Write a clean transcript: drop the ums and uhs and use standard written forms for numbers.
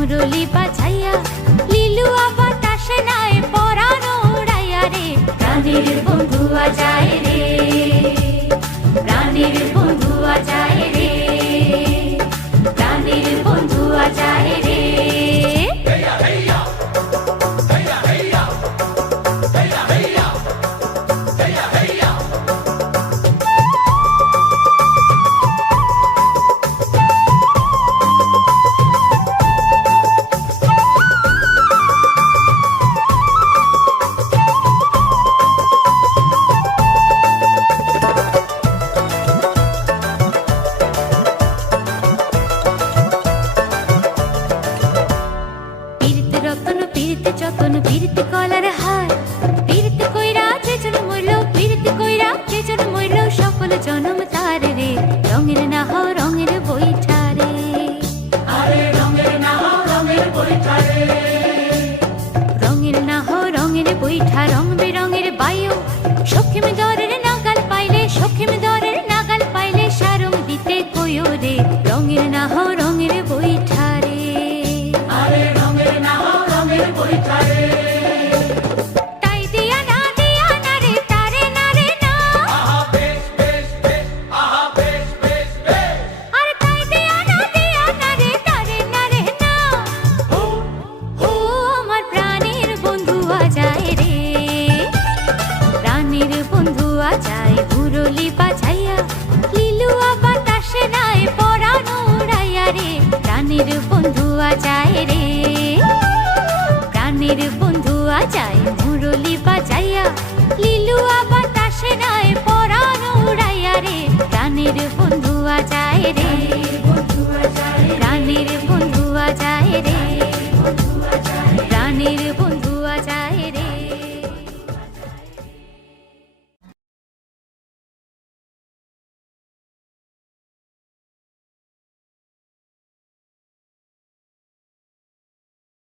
মুরলি বাজাইয়া লিলুয়া বাতাসে নাই পরানো উড়াইয়া রে প্রাণের বন্ধু যায় রে প্রাণের বন্ধু যায় রে প্রাণের বন্ধু যায় রে যতন পীড়িত কলার হার পীড়িত কইরা যেজন মইল পীড়িত কইরা যেজন মইল সকল জনম তার রে রঙের না হও রঙের বৈঠা রে আরে রঙের না হও রঙের বৈঠা রে রঙের না হও রঙের বৈঠা রং বেরঙের বায়ু সখিম দরের নাগাল পাইলে সখিম দরের নাগাল পাইলে সারং দিতে কইও রে রঙের না হও রঙের বৈঠা রে আরে রঙের না হও রঙের বৈঠা রে মুরলি বাজাইয়া লিলুয়া বাতাসে নাই পরানো উড়াইয়া রে প্রাণের বন্ধু যায় রে প্রাণের বন্ধু যায় মুরলি বাজাইয়া